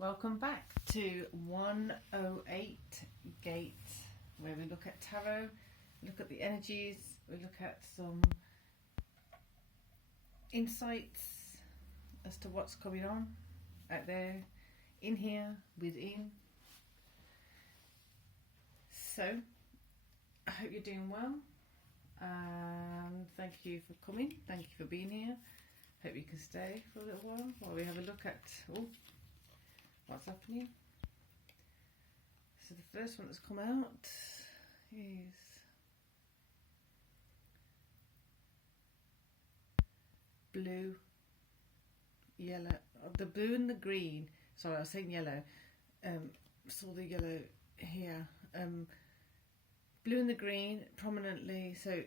Welcome back to 108 Gate, where we look at tarot, we look at the energies, we look at some insights as to what's going on out there, in here, within. So, I hope you're doing well, and thank you for coming, thank you for being here. Hope you can stay for a little while we have a look at what's happening. So the first one that's come out is blue, yellow, the blue and the green. Sorry, I was saying yellow. Saw the yellow here. Blue and the green prominently. So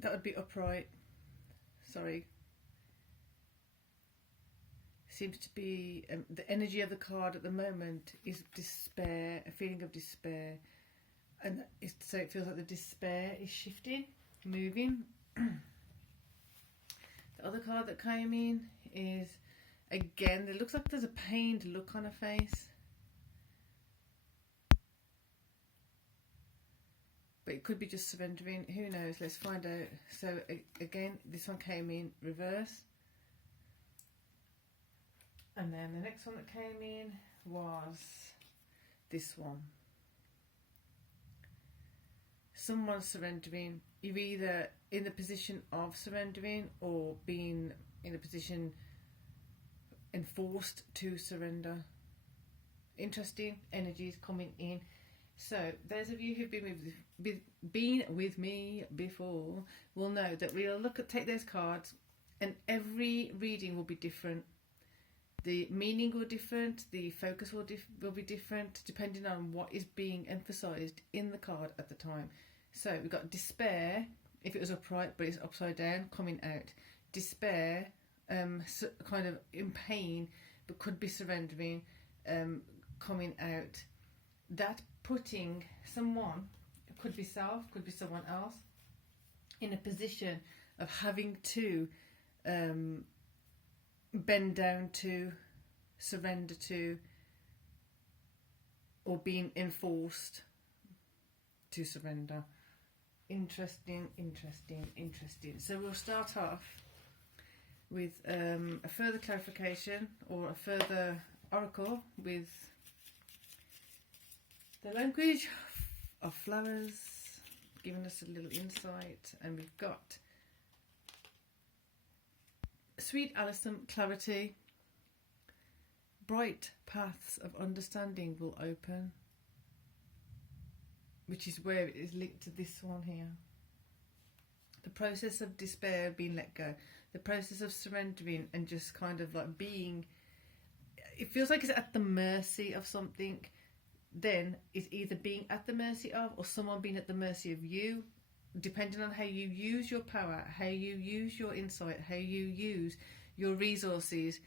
that would be upright. Sorry. Seems to be the energy of the card at the moment is despair, a feeling of despair, and so it feels like the despair is shifting, moving. The other card that came in is, again, it looks like there's a pained look on her face, but it could be just surrendering, who knows, let's find out. So again, this one came in reverse. And then the next one that came in was this one. Someone surrendering. You're either in the position of surrendering or being in a position enforced to surrender. Interesting energies coming in. So those of you who've been with me before will know that we'll take those cards, and every reading will be different. The meaning will be different, the focus will be different depending on what is being emphasised in the card at the time. So we've got despair, if it was upright but it's upside down, coming out. Despair, kind of in pain but could be surrendering, coming out. That putting someone, could be self, could be someone else, in a position of having to bend down to, surrender to, or being enforced to surrender. Interesting. So we'll start off with a further clarification or a further oracle with the language of flowers, giving us a little insight. And we've got Sweet Alison, clarity. Bright paths of understanding will open, which is where it is linked to this one here. The process of despair being let go, the process of surrendering and just kind of like being, it feels like it's at the mercy of something. Then it's either being at the mercy of, or someone being at the mercy of you, depending on how you use your power, how you use your insight, how you use your resources,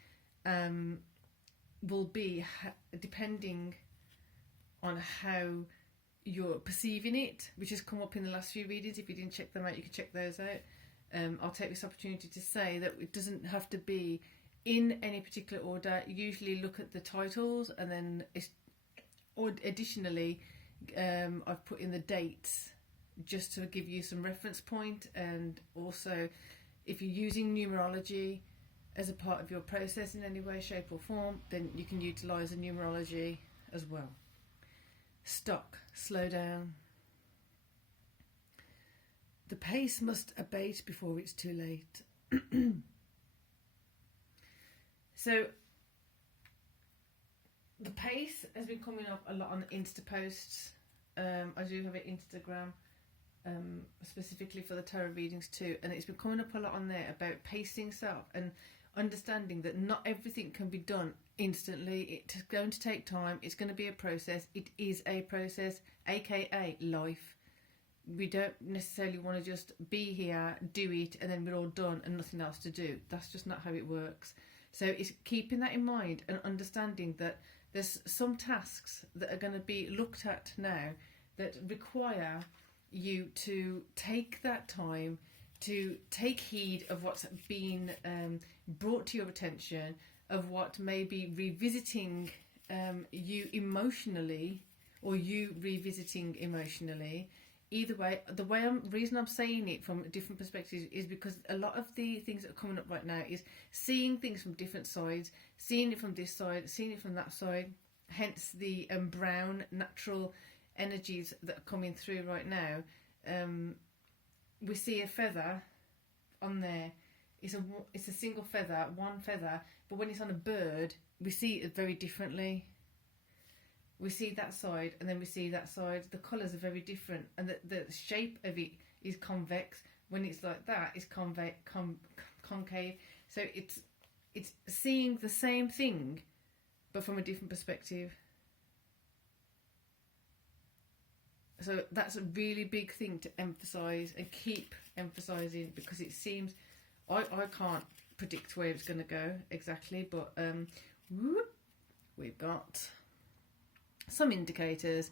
will be depending on how you're perceiving it, which has come up in the last few readings. If you didn't check them out, you can check those out. I'll take this opportunity to say that it doesn't have to be in any particular order. Usually look at the titles, and then additionally I've put in the dates just to give you some reference point. And also, if you're using numerology as a part of your process in any way, shape or form, then you can utilise the numerology as well. Stop, slow down. The pace must abate before it's too late. So the pace has been coming up a lot on Insta posts. I do have an Instagram specifically for the tarot readings too, and it's been coming up a lot on there about pacing self and understanding that not everything can be done instantly. It's going to take time. It's going to be a process. It is a process, aka life. We don't necessarily want to just be here, do it, and then we're all done and nothing else to do. That's just not how it works. So it's keeping that in mind and understanding that there's some tasks that are going to be looked at now that require you to take that time to take heed of what's been brought to your attention, of what may be revisiting you emotionally, or you revisiting emotionally. Either way, the reason I'm saying it from different perspectives is because a lot of the things that are coming up right now is seeing things from different sides, seeing it from this side, seeing it from that side. Hence the brown natural energies that are coming through right now. We see a feather on there. It's a single feather, one feather, but when it's on a bird, we see it very differently. We see that side, and then we see that side. The colours are very different, and the shape of it is convex. When it's like that, it's concave. So it's seeing the same thing, but from a different perspective. So that's a really big thing to emphasise and keep emphasising, because it seems I can't predict where it's going to go exactly, but we've got some indicators,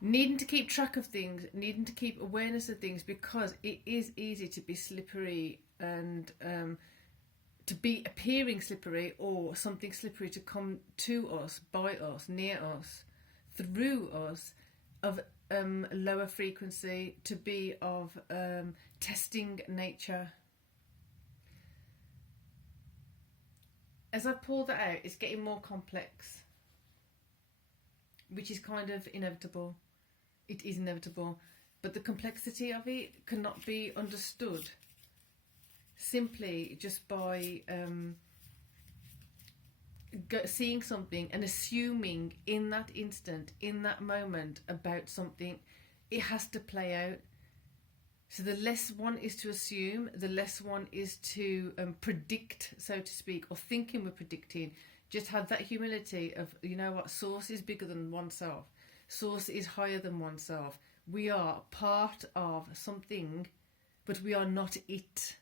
needing to keep track of things, needing to keep awareness of things, because it is easy to be slippery and to be appearing slippery, or something slippery to come to us, by us, near us, through us, of lower frequency, to be of testing nature. As I pull that out, it's getting more complex, which is kind of inevitable. It is inevitable, but the complexity of it cannot be understood simply just by seeing something and assuming in that instant, in that moment, about something. It has to play out. So the less one is to assume, the less one is to predict, so to speak, or thinking we're predicting. Just have that humility of, you know what, source is bigger than oneself. Source is higher than oneself. We are part of something, but we are not it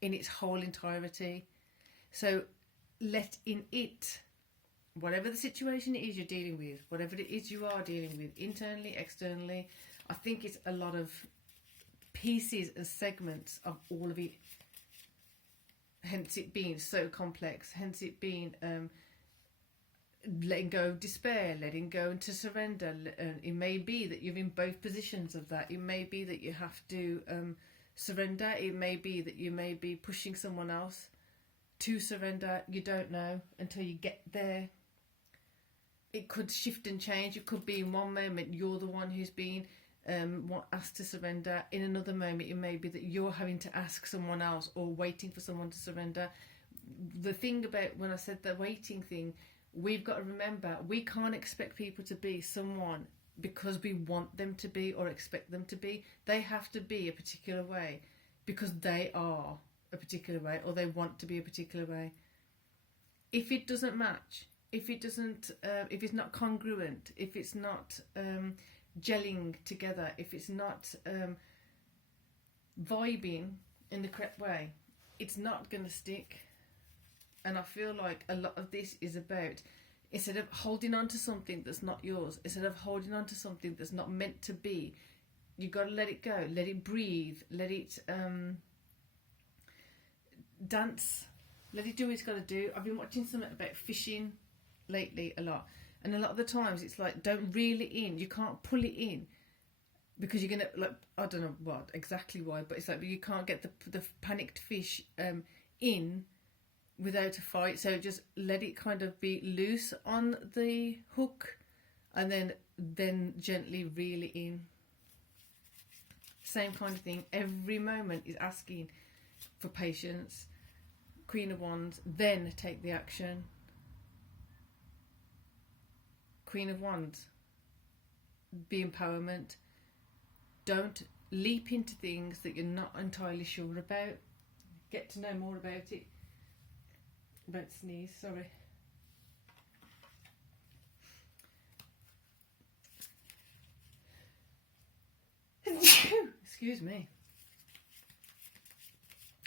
in its whole entirety. So let in it, whatever the situation is you're dealing with, whatever it is you are dealing with, internally, externally, I think it's a lot of pieces and segments of all of it. Hence it being so complex, hence it being letting go of despair, letting go into surrender. It may be that you're in both positions of that. It may be that you have to surrender. It may be that you may be pushing someone else to surrender. You don't know until you get there. It could shift and change. It could be in one moment you're the one who's been asked to surrender. In another moment it may be that you're having to ask someone else, or waiting for someone to surrender. The thing about when I said the waiting thing, we've got to remember, we can't expect people to be someone because we want them to be or expect them to be. They have to be a particular way because they are a particular way, or they want to be a particular way. If it doesn't match, if it doesn't, if it's not congruent, if it's not gelling together, if it's not vibing in the correct way, it's not going to stick. And I feel like a lot of this is about, instead of holding on to something that's not yours, instead of holding on to something that's not meant to be, you got to let it go, let it breathe, let it dance, let it do what it's got to do. I've been watching something about fishing lately a lot, and a lot of the times it's like, don't reel it in, you can't pull it in, because you're gonna, like, I don't know what exactly why, but it's like you can't get the panicked fish in without a fight. So just let it kind of be loose on the hook, and then gently reel it in. Same kind of thing. Every moment is asking for patience. Queen of Wands, then take the action. Queen of Wands, be empowerment. Don't leap into things that you're not entirely sure about. Get to know more about it. About to sneeze, sorry. Excuse me.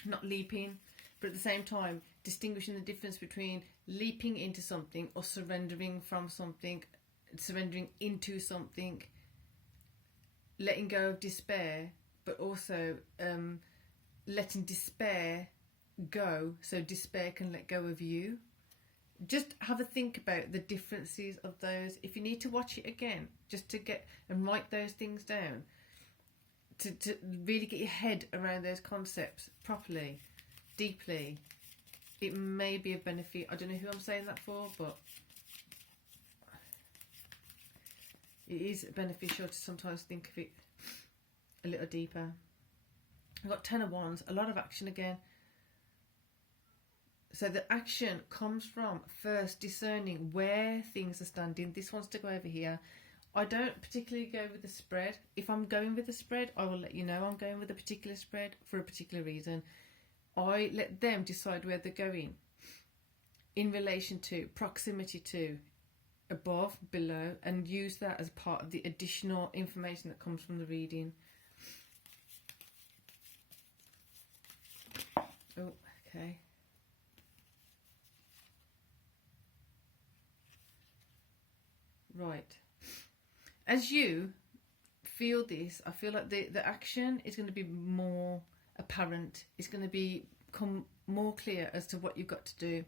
Not leaping, but at the same time distinguishing the difference between leaping into something or surrendering from something, surrendering into something, letting go of despair, but also letting despair go so despair can let go of you. Just have a think about the differences of those. If you need to watch it again, just to get and write those things down, to really get your head around those concepts properly, deeply, it may be a benefit. I don't know who I'm saying that for, but it is beneficial to sometimes think of it a little deeper. I've got 10 of Wands, a lot of action again. So the action comes from first discerning where things are standing. This wants to go over here. I don't particularly go with the spread. If I'm going with the spread, I will let you know I'm going with a particular spread for a particular reason. I let them decide where they're going in relation to, proximity to, above, below, and use that as part of the additional information that comes from the reading. Oh, okay. Right. As you feel this, I feel like the action is going to be more apparent. It's going to become more clear as to what you've got to do.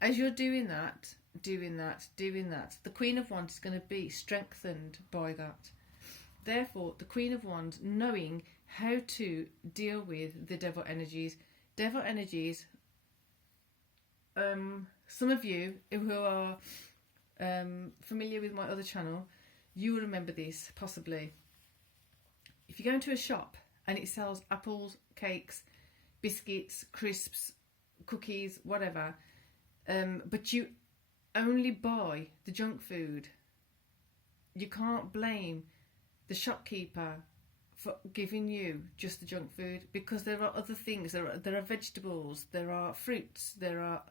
As you're doing that, the Queen of Wands is going to be strengthened by that. Therefore, the Queen of Wands, knowing how to deal with the devil energies. Devil energies, some of you who are familiar with my other channel, you will remember this possibly. If you go into a shop and it sells apples, cakes, biscuits, crisps, cookies, whatever, but you only buy the junk food, you can't blame the shopkeeper for giving you just the junk food, because there are other things. There are vegetables, there are fruits, there are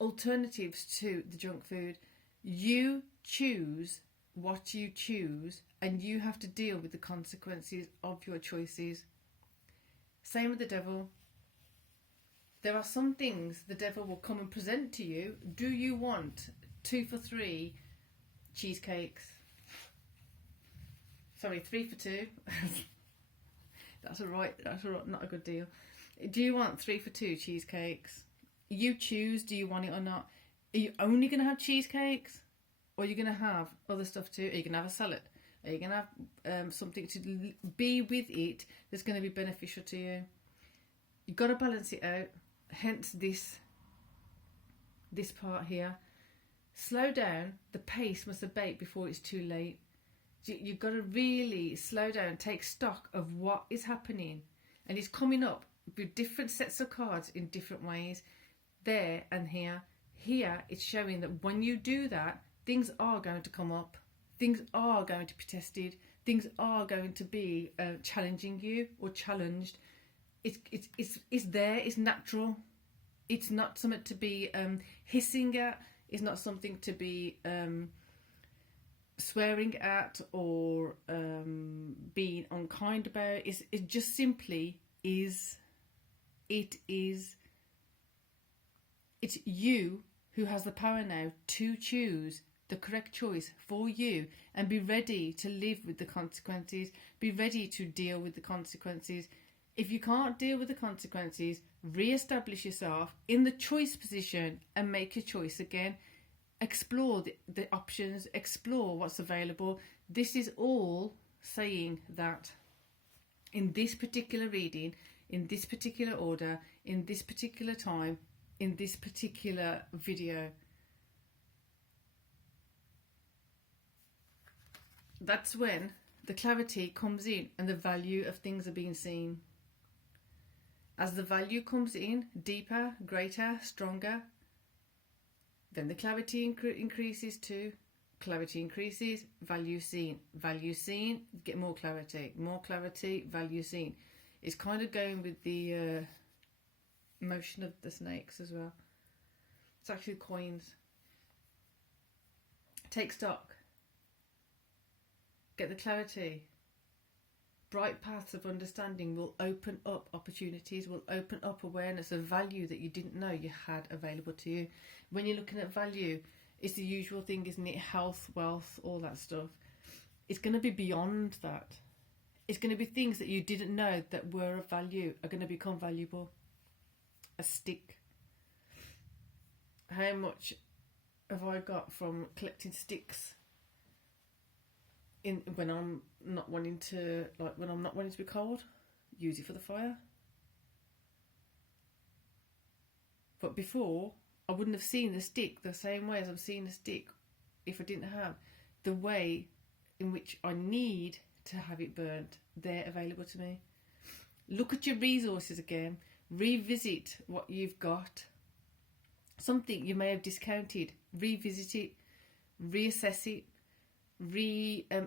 alternatives to the junk food. You choose what you choose, and you have to deal with the consequences of your choices. Same with the devil. There are some things the devil will come and present to you. Do you want 2 for 3 cheesecakes? Sorry, 3 for 2. That's not a good deal. Do you want 3 for 2 cheesecakes? You choose, do you want it or not? Are you only going to have cheesecakes? Or are you going to have other stuff too? Are you going to have a salad? Are you going to have something to be with it that's going to be beneficial to you? You've got to balance it out. Hence this part here. Slow down. The pace must abate before it's too late. You've got to really slow down, take stock of what is happening. And it's coming up with different sets of cards in different ways. There and here. Here, it's showing that when you do that, things are going to come up. Things are going to be tested. Things are going to be challenging you or challenged. It's there. It's natural. It's not something to be hissing at. It's not something to be swearing at or being unkind about. It just simply is. It is. It's you who has the power now to choose the correct choice for you and be ready to live with the consequences. Be ready to deal with the consequences. If you can't deal with the consequences, re-establish yourself in the choice position and make your choice again. Explore the options, explore what's available. This is all saying that in this particular reading, in this particular order, in this particular time, in this particular video, that's when the clarity comes in and the value of things are being seen. As the value comes in deeper, greater, stronger, then the clarity increases too. Clarity increases, value seen. Value seen, get more clarity. More clarity, value seen. It's kind of going with the motion of the snakes as well. It's actually coins. Take stock. Get the clarity. Bright paths of understanding will open up opportunities, will open up awareness of value that you didn't know you had available to you. When you're looking at value, it's the usual thing, isn't it? Health, wealth, all that stuff. It's going to be beyond that. It's going to be things that you didn't know that were of value are going to become valuable. A stick. how much have I got from collecting sticks when I'm not wanting to, like when I'm not wanting to be cold, use it for the fire. But before, I wouldn't have seen the stick the same way as I'm seeing the stick if I didn't have the way in which I need to have it burnt there available to me. Look at your resources again. Revisit what you've got. Something you may have discounted. Revisit it. Reassess it.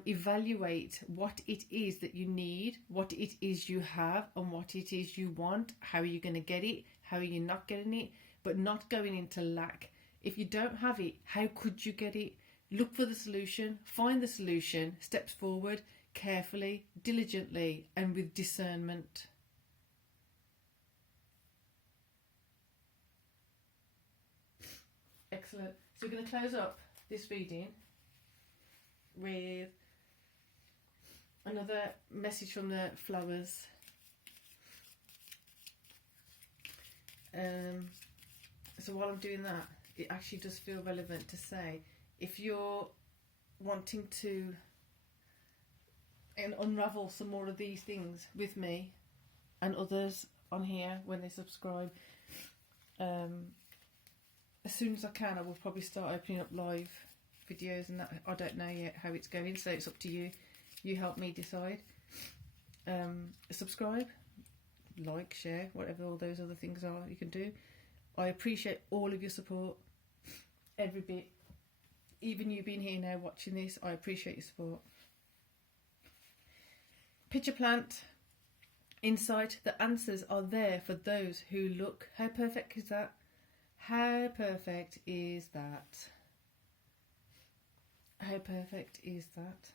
Evaluate what it is that you need, what it is you have, and what it is you want. How are you going to get it? How are you not getting it? But not going into lack. If you don't have it, how could you get it? Look for the solution. Find the solution. Steps forward. Carefully, diligently, and with discernment. Excellent. So we're going to close up this reading with another message from the flowers. So while I'm doing that, it actually does feel relevant to say, if you're wanting to unravel some more of these things with me and others on here when they subscribe, as soon as I can, I will probably start opening up live videos, and that I don't know yet how it's going, so it's up to you. You help me decide. Subscribe, like, share, whatever all those other things are you can do. I appreciate all of your support, every bit. Even you being here now watching this, I appreciate your support. Picture plant, insight. The answers are there for those who look. How perfect is that? How perfect is that? How perfect is that?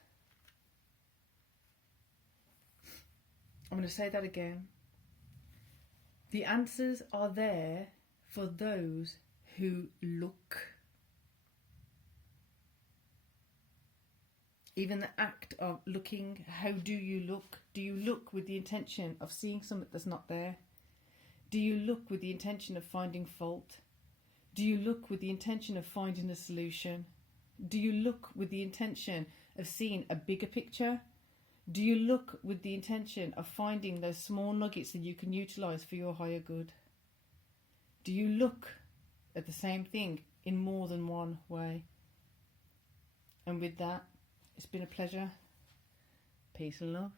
I'm going to say that again. The answers are there for those who look. Even the act of looking, how do you look? Do you look with the intention of seeing something that's not there? Do you look with the intention of finding fault? Do you look with the intention of finding a solution? Do you look with the intention of seeing a bigger picture? Do you look with the intention of finding those small nuggets that you can utilise for your higher good? Do you look at the same thing in more than one way? And with that, it's been a pleasure. Peace and love.